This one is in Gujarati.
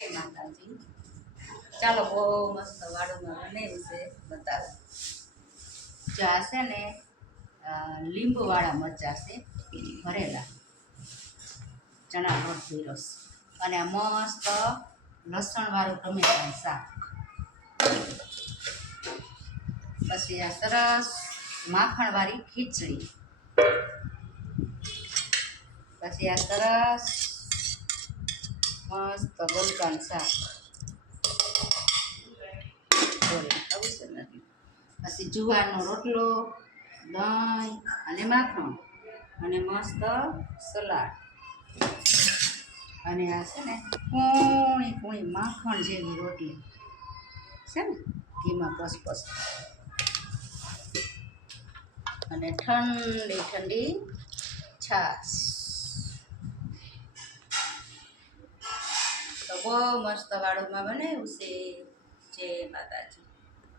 જય માતાજી। ચાલો બહુ મસ્ત વાળુમાં બનાવ્યું છે બતાવો। જો આ છે ને લીંબુવાળા મરચાં છે ભરેલા, ચણા લોટ ભર્યો છે અને આ મસ્ત લસણવાળું ટમેટાનું શાક, પછી આ સરસ માખણવાળી ખીચડી, પછી આ સરસ મસ્ત ગલકાનું શાક, પછી જુવારનો રોટલો, દહીં અને માખણ અને મસ્ત સલાડ, અને આ છે ને કૂણી કૂણી માખણ જેવી રોટલી છે ને ઘીમાં પસપસ, અને ઠંડી ઠંડી છાશ। તો બહુ મસ્ત વાળુમાં બનાવ્યું છે। જય માતાજી।